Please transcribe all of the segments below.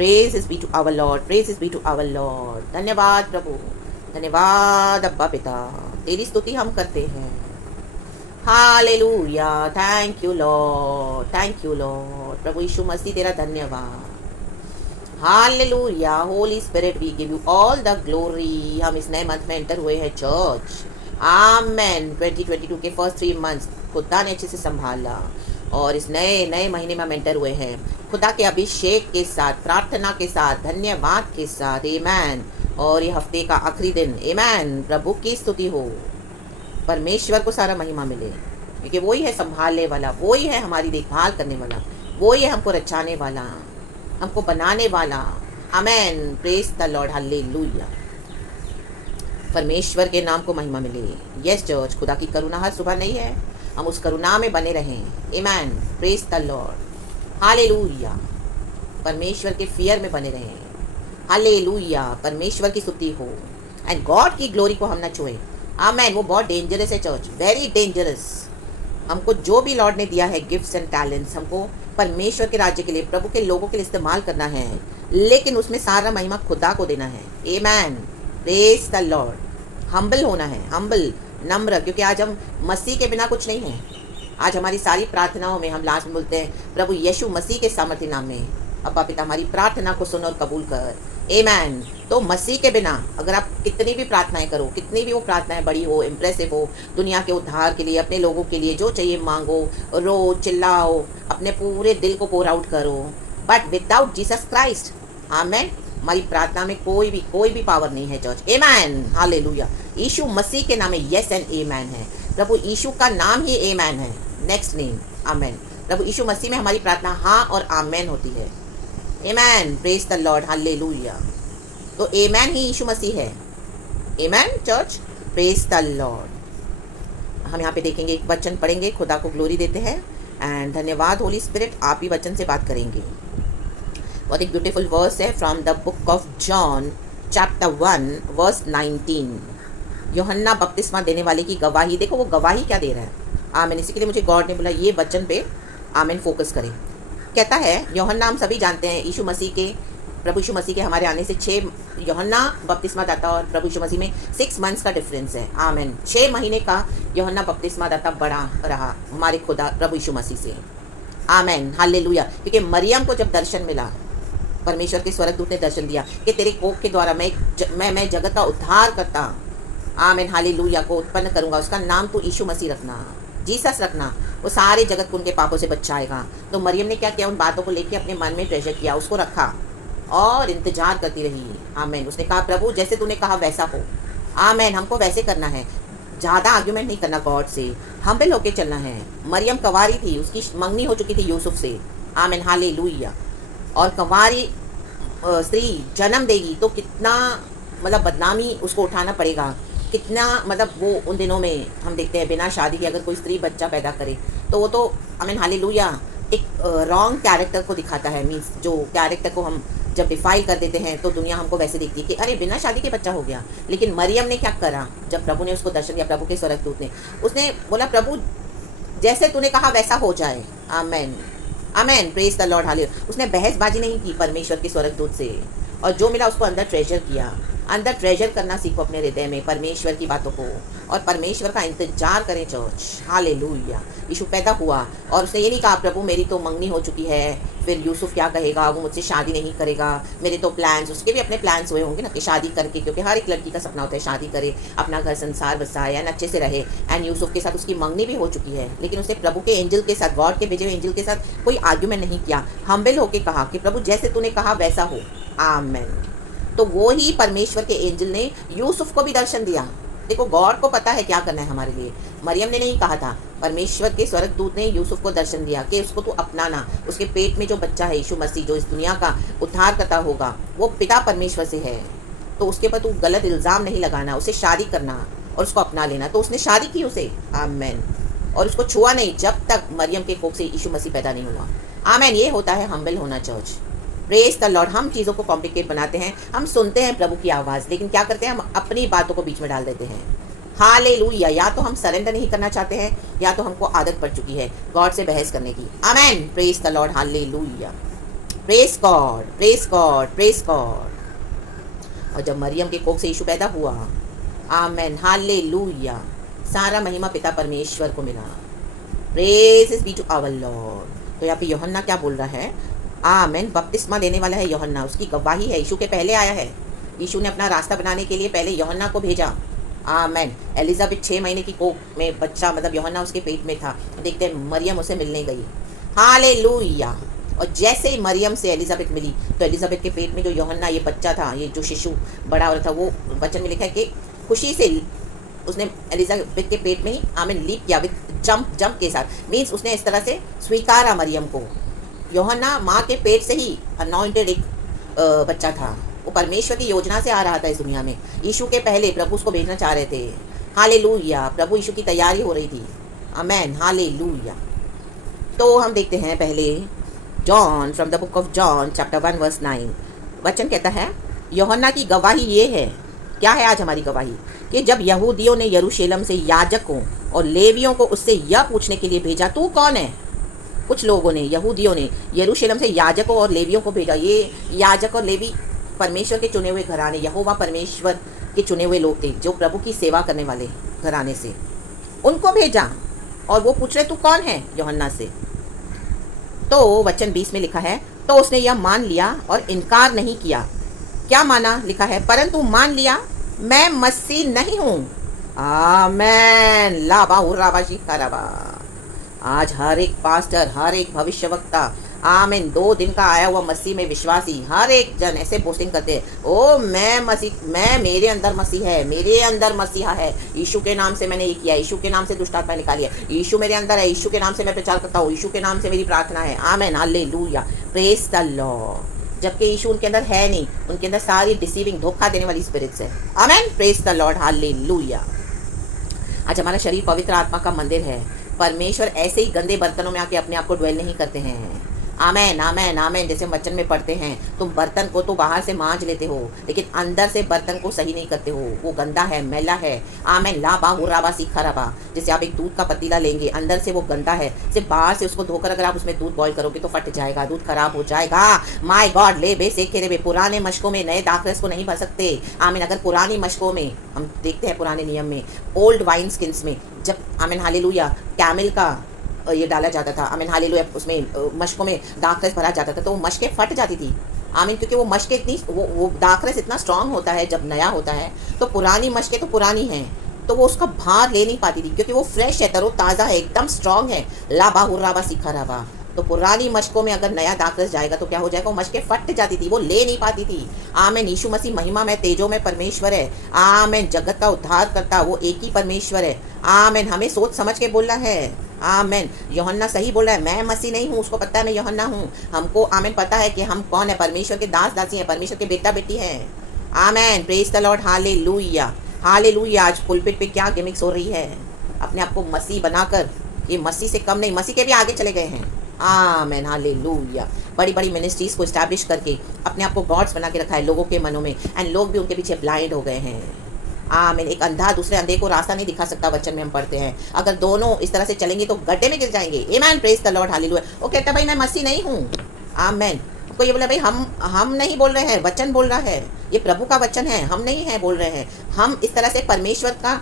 Praises be to our Lord, praises be to our Lord. धन्यवाद प्रभु, धन्यवाद अब्बा पिता, तेरी स्तुति हम करते हैं। Hallelujah, thank you lord, thank you lord. प्रभु यीशु मसीह तेरा धन्यवाद। Hallelujah, holy spirit we give you all the glory. हम इस नए मंथ में एंटर हुए हैं चर्च। आमेन। 2022 के फर्स्ट 3 मंथ्स खुदा ने अच्छे से संभाला और इस नए महीने में हम एंटर हुए हैं खुदा के अभिषेक के साथ, प्रार्थना के साथ, धन्यवाद के साथ। आमेन। और ये हफ्ते का आखिरी दिन। आमेन। प्रभु की स्तुति हो, परमेश्वर को सारा महिमा मिले, क्योंकि वही है संभालने वाला, वही है हमारी देखभाल करने वाला, वही है हमको रचाने वाला, हमको बनाने वाला। Amen. Praise the lord, hallelujah. परमेश्वर के नाम को महिमा मिले। यस चर्च, खुदा की करुणा हर सुबह नहीं है, हम उस करुणा में बने रहें। Amen. Praise the lord, hallelujah. परमेश्वर के फियर में बने रहें। हालेलुया। परमेश्वर की स्तुति हो एंड गॉड की ग्लोरी को हम ना छुएं। आमेन। वो बहुत डेंजरस है चर्च, वेरी डेंजरस। हमको जो भी लॉर्ड ने दिया है गिफ्ट्स एंड टैलेंट्स, हमको परमेश्वर के राज्य के लिए, प्रभु के लोगों के लिए इस्तेमाल करना है, लेकिन उसमें सारा महिमा खुदा को देना है। Amen. Praise the lord. Humble होना है, हम्बल, नम्र, क्योंकि आज हम मसीह के बिना कुछ नहीं है। आज हमारी सारी प्रार्थनाओं में हम लास्ट में बोलते हैं प्रभु यीशु मसीह के सामर्थ्य नाम में, अब्बा पिता हमारी प्रार्थना को सुन और कबूल कर। आमेन। तो मसीह के बिना अगर आप कितनी भी प्रार्थनाएं करो, कितनी भी वो प्रार्थनाएं बड़ी हो, इम्प्रेसिव हो, दुनिया के उद्धार के लिए, अपने लोगों के लिए, जो चाहिए मांगो, रो, चिल्लाओ, अपने पूरे दिल को पोर आउट करो, बट विदाउट जीसस क्राइस्ट, आमेन, हमारी प्रार्थना में कोई भी पावर नहीं है चर्च। आमेन। हालेलुया। यीशु मसीह के नाम में यस एंड आमेन है। प्रभु यीशु का नाम ही आमेन है, नेक्स्ट नेम। आमेन। प्रभु यीशु मसीह में हमारी प्रार्थना हाँ और आमेन होती है। Amen. Praise the lord, hallelujah. तो आमेन ही यीशु मसीह है। Amen church, praise the lord. हम यहाँ पे देखेंगे, एक वचन पढ़ेंगे, खुदा को ग्लोरी देते हैं एंड धन्यवाद होली स्पिरिट, आप ही वचन से बात करेंगे। बहुत एक ब्यूटीफुल वर्स है from the book of John chapter 1 verse 19। Yuhanna बपतिस्मा देने वाले की गवाही, देखो वो गवाही क्या दे रहा है। आमीन। इसी के लिए मुझे गॉड ने बोला ये वचन पे आमीन फोकस करें। कहता है यूहन्ना, हम सभी जानते हैं यीशु मसीह के, प्रभु यीशु मसीह के हमारे आने से 6, यूहन्ना बपतिस्मा दाता और प्रभु यीशु मसीह में 6 मंथ्स का डिफरेंस है। आमीन। 6 महीने का यूहन्ना बपतिस्मा दाता बड़ा रहा हमारे खुदा प्रभु यीशु मसीह से। आमीन। हालेलुया। क्योंकि मरियम को जब दर्शन मिला, परमेश्वर के स्वर्गदूत ने दर्शन दिया कि तेरे कोख के द्वारा मैं जगत का उद्धार करता, आमीन, हालेलुया, को उत्पन्न करूंगा, उसका नाम तू यीशु मसीह रखना, जीसस रखना, वो सारे जगत को उनके पापों से बचाएगा। तो मरियम ने क्या किया, उन बातों को लेके अपने मन में ट्रेजर किया, उसको रखा और इंतजार करती रही। आमीन। उसने कहा प्रभु जैसे तूने कहा वैसा हो। आमीन। हमको वैसे करना है, ज़्यादा आर्ग्यूमेंट नहीं करना गॉड से, हम्बल होके चलना है। मरियम कंवारी थी, उसकी मंगनी हो चुकी थी यूसुफ से। आमीन, हालेलुया। और कंवारी स्त्री जन्म देगी तो कितना मतलब बदनामी उसको उठाना पड़ेगा, कितना मतलब वो उन दिनों में हम देखते हैं बिना शादी के अगर कोई स्त्री बच्चा पैदा करे तो वो तो आमीन, हालेलुया, एक रॉन्ग कैरेक्टर को दिखाता है। मीन्स जो कैरेक्टर को हम जब डिफाइल कर देते हैं तो दुनिया हमको वैसे देखती है कि अरे बिना शादी के बच्चा हो गया। लेकिन मरियम ने क्या करा, जब प्रभु ने उसको दर्शन दिया, प्रभु के स्वर्गदूत ने, उसने बोला प्रभु जैसे तूने कहा वैसा हो जाए। Amen. Amen. Praise the lord, hallelujah. उसने बहसबाजी नहीं की परमेश्वर के स्वर्गदूत से, और जो मिला उसको अंदर ट्रेजर किया। अंदर ट्रेजर करना सीखो अपने हृदय में परमेश्वर की बातों को, और परमेश्वर का इंतजार करें चर्च। हालेलुया। यीशु पैदा हुआ और उसने ये नहीं कहा प्रभु मेरी तो मंगनी हो चुकी है, फिर यूसुफ क्या कहेगा, वो मुझसे शादी नहीं करेगा, मेरे तो प्लान्स, उसके भी अपने प्लान्स हुए होंगे ना कि शादी करके, क्योंकि हर एक लड़की का सपना होता है शादी करे, अपना घर संसार बसाए एंड अच्छे से रहे। एंड यूसुफ के साथ उसकी मंगनी भी हो चुकी है, लेकिन उसने प्रभु के एंजल के साथ, गॉड के भेजे हुए एंजल के साथ कोई आर्ग्यूमेंट नहीं किया, हम्बल होके कहा कि प्रभु जैसे तूने कहा वैसा हो। आमेन। तो वो ही परमेश्वर के एंजल ने यूसुफ को भी दर्शन दिया। देखो गॉड को पता है क्या करना है हमारे लिए। मरियम ने नहीं कहा था, परमेश्वर के स्वर्गदूत ने यूसुफ को दर्शन दिया कि उसको तू अपनाना, उसके पेट में जो बच्चा है यीशु मसीह जो इस दुनिया का उद्धार करता होगा वो पिता परमेश्वर से है, तो उसके ऊपर तू गलत इल्ज़ाम नहीं लगाना, उसे शादी करना और उसको अपना लेना। तो उसने शादी की उसे। आमेन। और उसको छुआ नहीं जब तक मरियम के कोख से यीशु मसीह पैदा नहीं हुआ। आमेन। ये होता है हम्बल होना चर्च। Praise the lord. हम चीज़ों को कॉम्प्लिकेट बनाते हैं, हम सुनते हैं प्रभु की आवाज़, लेकिन क्या करते हैं, हम अपनी बातों को बीच में डाल देते हैं। हालेलुया। या तो हम सरेंडर नहीं करना चाहते हैं, या तो हमको आदत पड़ चुकी है गॉड से बहस करने की। Amen. Praise the lord. Hallelujah. Praise god, praise god, praise god. और जब मरियम के कोख से यीशु पैदा हुआ, आमेन, हालेलुया, सारा महिमा पिता परमेश्वर को मिला। Praise be to our Lord. तो यहाँ पे यूहन्ना क्या बोल रहा है? आमेन, बपतिस्मा देने वाला है यूहन्ना, उसकी गवाही है, यीशु के पहले आया है। यीशु ने अपना रास्ता बनाने के लिए पहले यूहन्ना को भेजा। आमेन। एलिजाबेथ 6 महीने की कोख में बच्चा, मतलब यूहन्ना उसके पेट में था। देखते हैं मरियम उसे मिलने गई, हालेलुया। और जैसे ही मरियम से एलिजाबेथ मिली तो एलिजाबेथ के पेट में जो यूहन्ना ये बच्चा था, ये जो शिशु बड़ा हो रहा था, वो वचन में लिखा है कि खुशी से उसने एलिजाबेथ के पेट में ही आमेन लीप किया, विद जंप के साथ। मीन्स उसने इस तरह से स्वीकारा मरियम को। यूहन्ना माँ के पेट से ही अनॉइंटेड एक बच्चा था, वो परमेश्वर की योजना से आ रहा था इस दुनिया में। यीशु के पहले प्रभु उसको भेजना चाह रहे थे, हालेलुया। प्रभु यीशु की तैयारी हो रही थी, आमेन, हालेलुया। तो हम देखते हैं पहले John, from the book of John chapter 1 verse 9। वचन कहता है, यूहन्ना की गवाही ये है। क्या है आज हमारी गवाही? कि जब यहूदियों ने यरूशलेम से याजकों और लेवियों को उससे यह पूछने के लिए भेजा, तू कौन है? कुछ लोगों ने, यहूदियों ने यरूशलेम से याजकों और लेवियों को भेजा। ये याजक और लेवी परमेश्वर के चुने हुए घराने, यहोवा परमेश्वर के चुने हुए लोग थे, जो प्रभु की सेवा करने वाले घराने से, उनको भेजा। और वो पूछ रहे तू कौन है यूहन्ना से? तो वचन 20 में लिखा है, तो उसने यह मान लिया और इनकार नहीं किया। क्या माना? लिखा है, परंतु मान लिया मैं मसीह नहीं हूँ। आमेन, लाबा हुर्राबा शिकाराबा। आज हर एक पास्टर, हर एक भविष्यवक्ता, आमीन, 2 दिन का आया हुआ मसीह में विश्वासी, हर एक जन ऐसे पोस्टिंग करते हैं, ओ मैं मसीह, मैं, मेरे अंदर मसीह है, मेरे अंदर मसीहा है, यीशु के नाम से मैंने ये किया, यीशु के नाम से दुष्ट आत्मा निकाली है, यीशु मेरे अंदर है, यीशु के नाम से मैं प्रचार करता हूँ, यीशु के नाम से मेरी प्रार्थना है। आमीन, हालेलुया, प्रेज द लॉर्ड। जबकि यीशु उनके अंदर है नहीं, उनके अंदर सारी डिसीविंग, धोखा देने वाली स्पिरिट्स है। आमीन, प्रेज द लॉर्ड, हालेलुया। आज हमारा शरीर पवित्र आत्मा का मंदिर है। परमेश्वर ऐसे ही गंदे बर्तनों में आके अपने आप को ड्वेल नहीं करते हैं। आमेन, आमेन, आमेन। जैसे वचन में पढ़ते हैं, तुम बर्तन को तो बाहर से मांज लेते हो, लेकिन अंदर से बर्तन को सही नहीं करते हो, वो गंदा है, मैला है। आमेन, ला बा हुराबा सीखा रबा। जैसे आप एक दूध का पतीला लेंगे, अंदर से वो गंदा है, सिर्फ बाहर से उसको धोकर अगर आप उसमें दूध बॉईल करोगे तो फट जाएगा, दूध खराब हो जाएगा। माय गॉड, ले बे से रे बे। पुराने मशकों में नए दाखरस को नहीं भर सकते। आमीन। अगर पुरानी मशकों में हम देखते हैं, पुराने नियम में, ओल्ड वाइन स्किन्स में, जब आमीन हालेलुया कैमल का ये डाला जाता था, आमीन हालेलुया, उसमें मशकों में दाखरस भरा जाता था, तो वो मशकें फट जाती थी। आमीन, क्योंकि वो मशकें इतनी, वो दाखरस इतना स्ट्रांग होता है जब नया होता है, तो पुरानी मशकें तो पुरानी हैं, तो वो उसका भार ले नहीं पाती थी, क्योंकि वो फ्रेश है, तरोताज़ा है, एकदम स्ट्रांग है। लाबा हुर्राबा सीखा राबा। तो पुरानी मशकों में अगर नया दाखरस जाएगा तो क्या हो जाएगा? वो मशकें फट जाती थी, वो ले नहीं पाती थी। आमीन। यीशु मसीह महिमा में, तेजों में परमेश्वर है। आमीन। जगत का उद्धार करता वो एक ही परमेश्वर है। आमीन। हमें सोच समझ के बोलना है। आमीन। यूहन्ना सही बोल रहा है, मैं मसीह नहीं हूँ, उसको पता है मैं यूहन्ना हूँ। हमको आमीन पता है कि हम कौन है, परमेश्वर के दास दासी हैं, परमेश्वर के बेटा बेटी हैं। आमीन, praise the lord, hallelujah, hallelujah. आज पुलपिट पे क्या गिमिक्स हो रही है, अपने आप को मसीह बनाकर, ये मसीह से कम नहीं, मसीह के भी आगे चले गए हैं। आमीन, हालेलुया। बड़ी बड़ी मिनिस्ट्रीज को इस्टेब्लिश करके अपने आप को गॉड्स बना के रखा है लोगों के मनों में, एंड लोग भी उनके पीछे ब्लाइंड हो गए हैं। आमीन। एक अंधा दूसरे अंधे को रास्ता नहीं दिखा सकता, वचन में हम पढ़ते हैं। अगर दोनों इस तरह से चलेंगे तो गड्ढे में गिर जाएंगे। आमीन, प्रेज द लॉर्ड, हालेलुया। वो कहता भाई मैं मसीह नहीं हूँ। आमीन। तो ये बोला भाई हम नहीं बोल रहे हैं, वचन बोल रहा है, ये प्रभु का वचन है, हम नहीं है बोल रहे हैं। हम इस तरह से परमेश्वर का,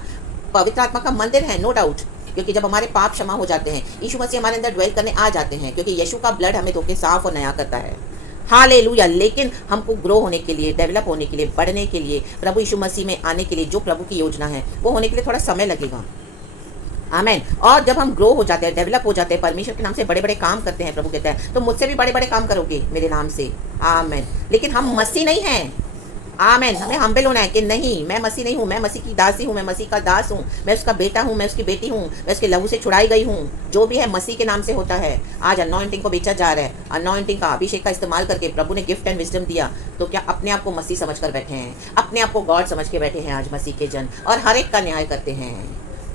पवित्र आत्मा का मंदिर है, नो डाउट, क्योंकि जब हमारे पाप क्षमा हो जाते हैं, यीशु मसीह हमारे अंदर ड्वेल करने आ जाते हैं, क्योंकि यीशु का ब्लड हमें धोके साफ और नया करता है। हालेलुया। लेकिन हमको ग्रो होने के लिए, डेवलप होने के लिए, बढ़ने के लिए, प्रभु यीशु मसीह में आने के लिए, जो प्रभु की योजना है वो होने के लिए थोड़ा समय लगेगा। आमीन। और जब हम ग्रो हो जाते हैं, डेवलप हो जाते हैं, परमेश्वर के नाम से बड़े बड़े काम करते हैं, प्रभु कहता है तो मुझसे भी बड़े बड़े काम करोगे मेरे नाम से। आमीन। लेकिन हम मसीह नहीं हैं। आमीन। हमें हम्बल होना है कि नहीं, मैं मसीह नहीं हूँ, मैं मसीह की दासी हूँ, मैं मसीह का दास हूँ, मैं उसका बेटा हूँ, मैं उसकी बेटी हूँ, मैं उसके लहू से छुड़ाई गई हूँ। जो भी है मसीह के नाम से होता है। आज अनॉइंटिंग को बेचा जा रहा है, अनॉइंटिंग का, अभिषेक का इस्तेमाल करके प्रभु ने गिफ्ट एंड विजडम दिया, तो क्या अपने आप को मसीह समझ कर बैठे हैं, अपने आप को गॉड समझ के बैठे हैं आज मसीह के जन, और हर एक का न्याय करते हैं।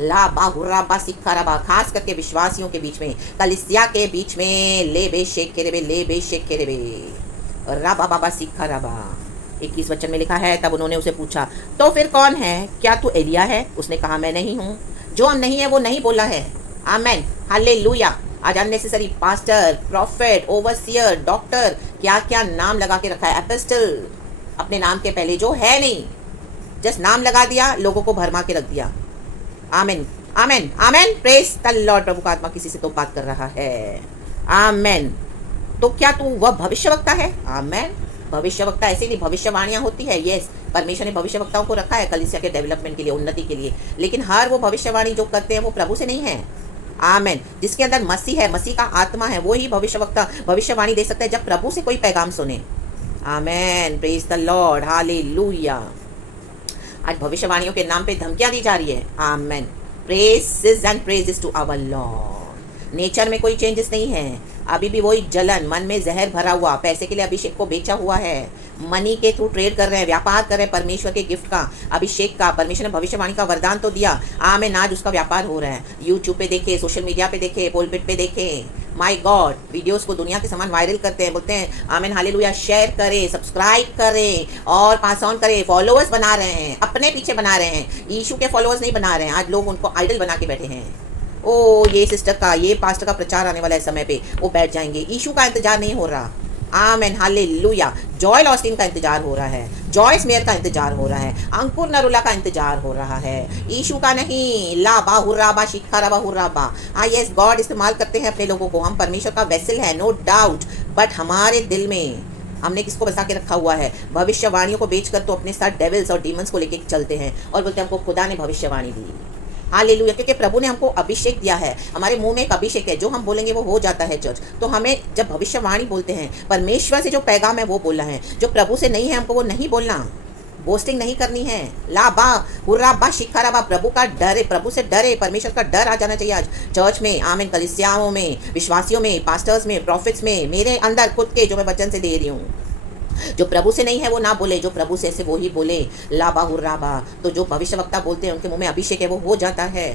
ला बा हुर्राबा सिक्खा रबा। खास करके विश्वासियों के बीच में, कलिसिया के बीच में, ले बे शेख के रेबे, ले बे शेख के रेबे, राबा बाबा सिक्खा रबा। 21 वचन में लिखा है, तब उन्होंने उसे पूछा, तो फिर कौन है? क्या तू एलिया है? उसने कहा, मैं नहीं हूँ। जो हम नहीं है वो नहीं बोला है। आमीन, हालेलुया। आज unnecessary pastor, profit, overseer, doctor क्या क्या नाम लगा के रखा है, एपिस्टल अपने नाम के पहले जो है नहीं, जस्ट नाम लगा दिया, लोगों को भरमा के रख दिया। आमेन आमेन आमेन, प्रेज द लॉर्ड। प्रभु का आत्मा किसी से तो बात कर रहा है। आमेन। तो क्या तू वह भविष्यवक्ता है? आमेन। भविष्यवक्ता ऐसे नहीं भविष्यवाणियां होती है, यस, परमेश्वर ने भविष्यवक्ताओं को रखा है कलीसिया के डेवलपमेंट के लिए, उन्नति के लिए, लेकिन हर वो भविष्यवाणी जो करते हैं वो प्रभु से नहीं है। आमेन। जिसके अंदर मसीह है, मसीह का आत्मा है, वो ही भविष्यवक्ता भविष्यवाणी दे सकता है जब प्रभु से कोई पैगाम सुने। आमेन, प्रेज द लॉर्ड, हालेलुया। आज भविष्यवाणियों के नाम पे धमकियां दी जा रही है। Amen. Praises and praises to our lord. Nature में कोई चेंजेस नहीं है, अभी भी वही जलन, मन में जहर भरा हुआ, पैसे के लिए अभिषेक को बेचा हुआ है, मनी के थ्रू ट्रेड कर रहे हैं, व्यापार कर रहे हैं परमेश्वर के गिफ्ट का, अभिषेक का। परमेश्वर ने भविष्यवाणी का वरदान तो दिया, आमेन, आज उसका व्यापार हो रहा है। यूट्यूब पे देखे, सोशल मीडिया पे देखे, पोलपिट पे देखे, माय गॉड, वीडियोस को दुनिया के समान वायरल करते हैं, बोलते हैं आमेन हालेलुया, शेयर करें, सब्सक्राइब करें और पास ऑन करें। फॉलोअर्स बना रहे हैं, अपने पीछे बना रहे हैं, यीशु के फॉलोअर्स नहीं बना रहे हैं। आज लोग उनको आइडल बना के बैठे हैं। ओ ये सिस्टर का, ये पास्टर का प्रचार आने वाला है समय पे, वो बैठ जाएंगे। यीशु का इंतजार नहीं हो रहा। Amen hallelujah. जॉयल ऑस्टिन का इंतजार हो रहा है, जॉयस मेयर का इंतजार हो रहा है, अंकुर नरुला का इंतजार हो रहा है, यीशु का नहीं। लाबा हुर्राबा शिखाराबा हुर्राबा। यस, गॉड इस्तेमाल करते हैं अपने लोगों को, हम परमेश्वर का वेसल है, नो डाउट, बट हमारे दिल में हमने किसको बसा के रखा हुआ है? भविष्यवाणियों को बेचकर तो अपने साथ डेविल्स और डीमंस को लेके चलते हैं और बोलते हैं हमको खुदा ने भविष्यवाणी दी। हालेलुया, क्योंकि प्रभु ने हमको अभिषेक दिया है, हमारे मुंह में एक अभिषेक है, जो हम बोलेंगे वो हो जाता है चर्च। तो हमें जब भविष्यवाणी बोलते हैं, परमेश्वर से जो पैगाम है वो बोलना है, जो प्रभु से नहीं है हमको वो नहीं बोलना, बोस्टिंग नहीं करनी है। लाबा हुर्राबा शिखाराबा, प्रभु का डर है, प्रभु से डरे, परमेश्वर का डर आ जाना चाहिए आज चर्च में, आमीन, कलीसियाओं में, विश्वासियों में, पास्टर्स में, प्रॉफिट्स में, मेरे अंदर खुद के जो मैं वचन से दे रही हूँ। जो प्रभु से नहीं है वो ना बोले, जो प्रभु से वो ही बोले। लाबा हुर्राबा। तो जो भविष्यवक्ता बोलते हैं उनके मुंह में अभिषेक है, वो हो जाता है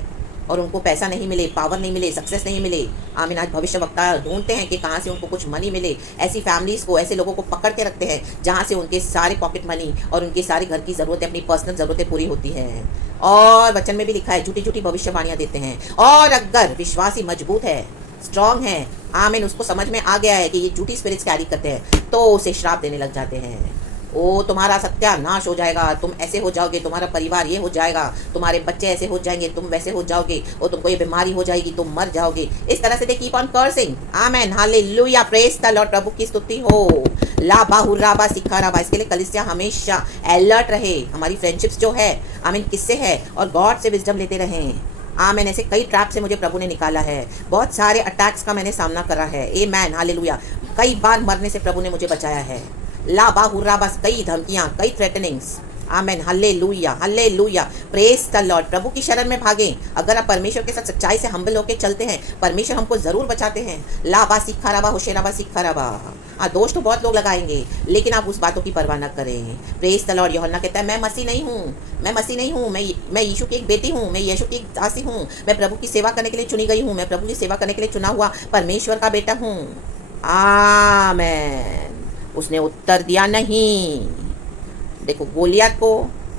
और उनको पैसा नहीं मिले, पावर नहीं मिले, सक्सेस नहीं मिले। आमीन। आज भविष्यवक्ता ढूंढते हैं कि कहाँ से उनको कुछ मनी मिले। ऐसी फैमिलीज़ को, ऐसे लोगों को पकड़ के रखते हैं जहाँ से उनके सारे पॉकेट मनी और उनके सारे घर की ज़रूरतें, अपनी पर्सनल ज़रूरतें पूरी होती हैं। और वचन में भी लिखा है झूठी झूठी भविष्यवाणियाँ देते हैं। और अगर विश्वासी मजबूत है, स्ट्रांग है, आमीन, उसको समझ में आ गया है कि ये झूठी स्पिरिट्स कैरी करते हैं, तो उसे श्राप देने लग जाते हैं। ओ तुम्हारा सत्यानाश हो जाएगा, तुम ऐसे हो जाओगे, तुम्हारा परिवार ये हो जाएगा, तुम्हारे बच्चे ऐसे हो जाएंगे, तुम वैसे हो जाओगे, और तुमको ये बीमारी हो जाएगी, तुम मर जाओगे। इस तरह से they keep on cursing. Amen hallelujah, praise the lord. प्रभु की स्तुति हो। लाबा हुर्राबा सिखाराबा। इसके लिए कलीसिया हमेशा अलर्ट रहे। हमारी फ्रेंडशिप्स जो है, आमीन, किससे है, और गॉड से विजडम लेते रहें। मैंने ऐसे कई ट्रैप से मुझे प्रभु ने निकाला है, बहुत सारे अटैक्स का मैंने सामना करा है। Amen hallelujah. कई बार मरने से प्रभु ने मुझे बचाया है। लाबा हुर्राबा, कई धमकियाँ, कई threatenings. Amen hallelujah hallelujah, praise the lord. प्रभु की शरण में भागें। अगर आप परमेश्वर के साथ सच्चाई से हम्बल होकर चलते हैं, परमेश्वर हमको ज़रूर बचाते हैं। लाबा सिखाराबा होशेराबा सिखाराबा। दोष तो बहुत लोग लगाएंगे, लेकिन आप उस बातों की परवाह न करें। Praise the Lord. यूहन्ना कहता है मैं मसीह नहीं हूँ, मैं मसीह नहीं हूँ, मैं यीशु की एक बेटी हूँ, मैं यीशु की एक दासी हूँ, मैं प्रभु की सेवा करने के लिए चुनी गई हूँ, मैं प्रभु की सेवा करने के लिए चुना हुआ परमेश्वर का बेटा हूँ। आमेन। उसने उत्तर दिया नहीं। देखो, गोलियत को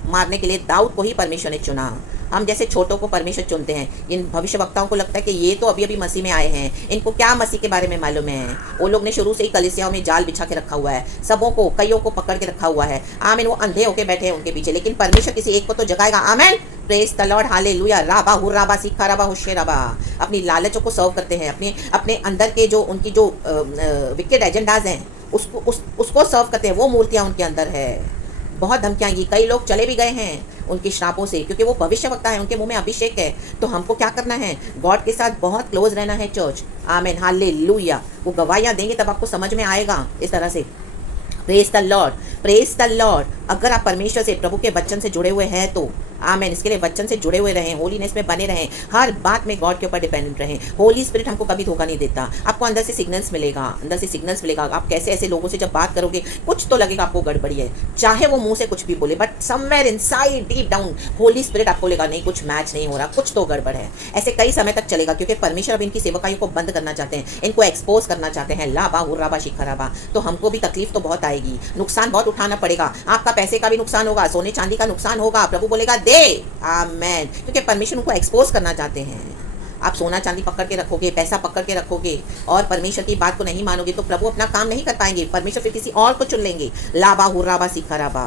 मारने के लिए दाऊद को ही परमेश्वर ने चुना। हम जैसे छोटों को परमेश्वर चुनते हैं। इन भविष्यवक्ताओं को लगता है कि ये तो अभी अभी मसीह में आए हैं, इनको क्या मसीह के बारे में मालूम है। वो लोग ने शुरू से ही कलीसियाओं में जाल बिछा के रखा हुआ है, सबों को, कईयों को पकड़ के रखा हुआ है। आमीन। वो अंधे होके बैठे हैं उनके पीछे, लेकिन परमेश्वर किसी एक को तो जगाएगा। Amen. Praise the lord hallelujah. राबा हुर्राबा सिखाराबा होशेराबा। अपनी लालचों को सर्व करते हैं, अपने अंदर के जो उनकी जो विकेड एजेंडाज हैं उसको सर्व करते हैं। वो मूर्तियाँ उनके अंदर है। बहुत धमकियाँ आएंगी। कई लोग चले भी गए हैं उनकी श्रापों से, क्योंकि वो भविष्यवक्ता है, उनके मुंह में अभिषेक है। तो हमको क्या करना है? गॉड के साथ बहुत क्लोज रहना है चर्च। आमीन हालेलुया। वो गवाहियाँ देंगे तब आपको समझ में आएगा इस तरह से। Praise the Lord, praise the Lord. अगर आप परमेश्वर से, प्रभु के वचन से जुड़े हुए हैं तो आमेन। इसके लिए वचन से जुड़े हुए रहें, होलीनेस में बने रहें, हर बात में गॉड के ऊपर डिपेंडेंट रहें। होली स्पिरिट हमको कभी धोखा नहीं देता। आपको अंदर से सिग्नल्स मिलेगा, अंदर से सिग्नल्स मिलेगा। आप कैसे ऐसे लोगों से जब बात करोगे, कुछ तो लगेगा आपको गड़बड़ी है, चाहे वो मुंह से कुछ भी बोले, but somewhere inside deep down Holi spirit आपको लेगा नहीं, कुछ मैच नहीं हो रहा, कुछ तो गड़बड़ है। ऐसे कई समय तक चलेगा, क्योंकि परमेश्वर अब इनकी सेवकाइयों को बंद करना चाहते हैं, इनको एक्सपोज करना चाहते हैं। लाबा हुर्राबा शिखाराबा। तो हमको भी तकलीफ तो बहुत आएगी, नुकसान बहुत उठाना पड़ेगा। आपका पैसे का भी नुकसान होगा, सोने चांदी का नुकसान होगा। प्रभु बोलेगा दे। आमेन। क्योंकि परमेश्वर उनको एक्सपोज करना चाहते हैं। आप सोना चांदी पकड़ के रखोगे, पैसा पकड़ के रखोगे और परमेश्वर की बात को नहीं मानोगे तो प्रभु अपना काम नहीं कर पाएंगे। परमेश्वर फिर किसी और को चुन लेंगे। लाबा हुर्राबा सिखाराबा।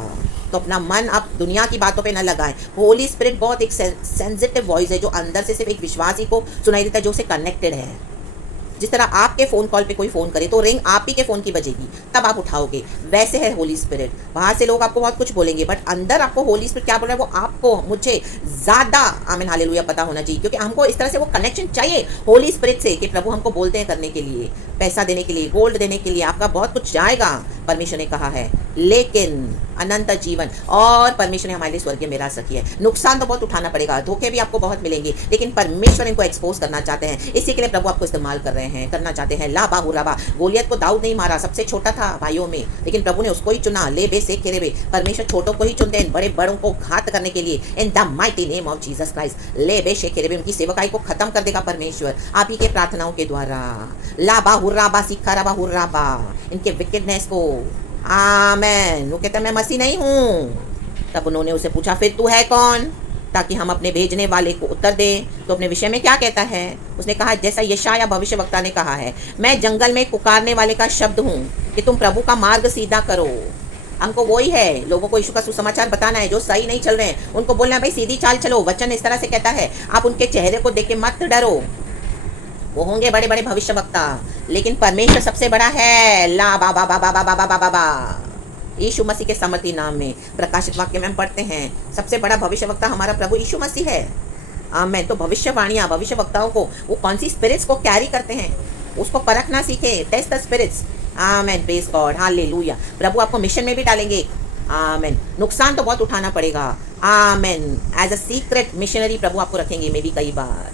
तो अपना मन आप दुनिया की बातों पे न लगाएं। होली स्पिरिट बहुत एक सेंसिटिव वॉइस है जो अंदर से सिर्फ एक विश्वासी को सुनाई देता है, जो उससे कनेक्टेड है। जिस तरह आपके फ़ोन कॉल पे कोई फ़ोन करे तो रिंग आप ही के फ़ोन की बजेगी, तब आप उठाओगे। वैसे है होली स्पिरिट। बाहर से लोग आपको बहुत कुछ बोलेंगे, बट अंदर आपको होली स्पिरिट क्या बोल रहा है वो आपको, मुझे ज़्यादा आमीन हालेलुया पता होना चाहिए, क्योंकि हमको इस तरह से वो कनेक्शन चाहिए होली स्पिरिट से कि प्रभु हमको बोलते हैं करने के लिए, पैसा देने के लिए, गोल्ड देने के लिए, आपका बहुत कुछ जाएगा परमेश्वर ने कहा है, लेकिन अनंत जीवन और परमेश्वर ने हमारे लिए स्वर्गीय मीरास रखी है। नुकसान तो बहुत उठाना पड़ेगा, धोखे भी आपको बहुत मिलेंगे, लेकिन परमेश्वर इनको एक्सपोज करना चाहते हैं। इसी के लिए प्रभु आपको इस्तेमाल कर रहे हैं, करना चाहते हैं। ला बाहु राबा। गोलियत को दाऊद नहीं मारा, सबसे छोटा था भाइयों में, लेकिन प्रभु ने उसको ही चुना। ले बे से खेरे। परमेश्वर छोटों को ही चुनते हैं बड़े बड़ों को घात करने के लिए। इन the mighty name of Jesus Christ. ले बे से खेरे। उनकी सेवकाई को खत्म कर देगा परमेश्वर आप ही के प्रार्थनाओं के द्वारा। ला बाहु राबा सिखा राबा हुर्राबा। इनके विकेडनेस को आमेन। वो कहता मैं मसीह नहीं हूँ। तब उन्होंने उसे पूछा फिर तू है कौन, ताकि हम अपने भेजने वाले को उत्तर दें। तो अपने विषय में क्या कहता है? उसने कहा जैसा यशाया भविष्यवक्ता ने कहा है, मैं जंगल में पुकारने वाले का शब्द हूँ कि तुम प्रभु का मार्ग सीधा करो। हमको वही है, लोगों को यीशु का सुसमाचार बताना है। जो सही नहीं चल रहे हैं उनको बोलना है भाई सीधी चाल चलो। वचन इस तरह से कहता है, आप उनके चेहरे को देख के मत डरो। वो होंगे बड़े बड़े भविष्यवक्ता, लेकिन परमेश्वर सबसे बड़ा है। ला बा बा बा बा बा बा बा बा। यीशु मसीह के समर्थी नाम में प्रकाशित वाक्य में हम पढ़ते हैं सबसे बड़ा भविष्यवक्ता हमारा प्रभु यीशु मसीह है। आमेन। तो भविष्यवाणियाँ भविष्यवक्ताओं को वो कौन सी स्पिरिट्स को कैरी करते हैं उसको परखना सीखे। Test the spirits. Amen. Praise god. Hallelujah. प्रभु आपको मिशन में भी डालेंगे। आमेन। नुकसान तो बहुत उठाना पड़ेगा। आमेन। एज अ सीक्रेट मिशनरी प्रभु आपको रखेंगे मे भी कई बार।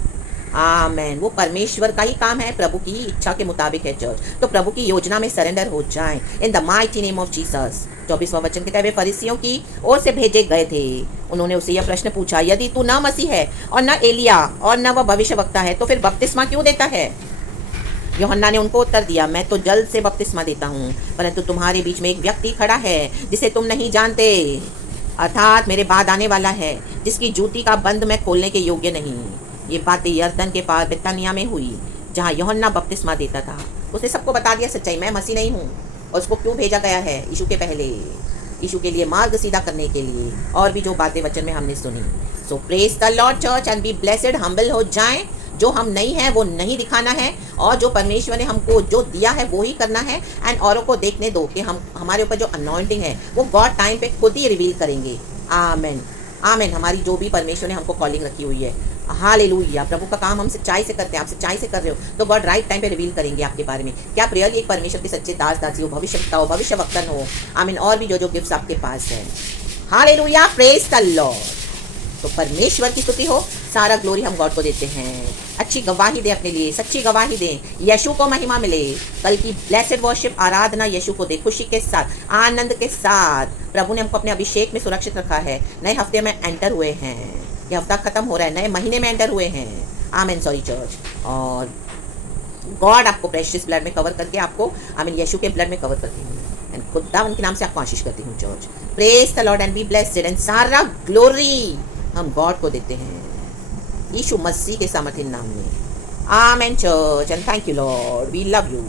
आमेन। वो परमेश्वर का ही काम है, प्रभु की इच्छा के मुताबिक है चर्च। तो प्रभु की योजना में सरेंडर हो जाएं in the mighty name of Jesus. 24वां वचन कहता है वे फरीसियों की ओर से भेजे गए थे। उन्होंने उसे यह प्रश्न पूछा, यदि तू न मसीह है और न एलिया और न वह भविष्यवक्ता है तो फिर बपतिस्मा क्यों देता है? यूहन्ना ने उनको उत्तर दिया, मैं तो जल से बपतिस्मा देता हूँ, परंतु तुम्हारे बीच में एक व्यक्ति खड़ा है जिसे तुम नहीं जानते, अर्थात मेरे बाद आने वाला है, जिसकी जूती का बंद मैं खोलने के योग्य नहीं। ये बातें यरदन के पार बेतानिया में हुई जहाँ यूहन्ना बपतिस्मा देता था। उसने सबको बता दिया सच्चाई, मैं मसीह नहीं हूँ। और उसको क्यों भेजा गया है? यीशु के पहले, यीशु के लिए मार्ग सीधा करने के लिए, और भी जो बातें वचन में हमने सुनी। So praise the lord church and be blessed. Humble हो जाएं। जो हम नहीं हैं वो नहीं दिखाना है, और जो परमेश्वर ने हमको जो दिया है वो ही करना है। एंड औरों को देखने दो कि हम हमारे ऊपर जो अनॉइंटिंग है वो गॉड टाइम पे खुद ही रिवील करेंगे। आमेन। आमेन। हमारी जो भी परमेश्वर ने हमको कॉलिंग रखी हुई है, हालेलुया। प्रभु का काम हम सच्चाई से करते हैं, आप सच्चाई से कर रहे हो तो गॉड राइट टाइम पे रिवील करेंगे आपके बारे में। क्या आप रियली एक परमेश्वर के सच्चे दास दासी हो, भविष्यवक्ता हो, भविष्यवक्तन हो। आमीन। और भी जो जो गिफ्ट्स आपके पास है। हालेलुया। Praise the Lord. तो परमेश्वर की स्तुति हो, सारा ग्लोरी हम गॉड को देते हैं। अच्छी गवाही दें अपने लिए, सच्ची गवाही दें, यीशु को महिमा मिले। कल की ब्लेसेड वर्शिप आराधना यीशु को दे, खुशी के साथ, आनंद के साथ। प्रभु ने हमको अपने अभिषेक में सुरक्षित रखा है। नए हफ्ते में एंटर हुए हैं, ये हफ्ता खत्म हो रहा है, नए महीने में एंटर हुए हैं। आमीन। Sorry church. और गॉड आपको प्रेशियस ब्लड में कवर करके, आपको आमीन यीशु के ब्लड में कवर करती हूँ। एंड खुदा उनके नाम से आपको आशीष करती हूँ church. Praise the lord and be blessed. And सारा ग्लोरी हम गॉड को देते हैं यीशु मसीह के सामर्थ्य नाम में। Amen church. And thank you lord, we love you.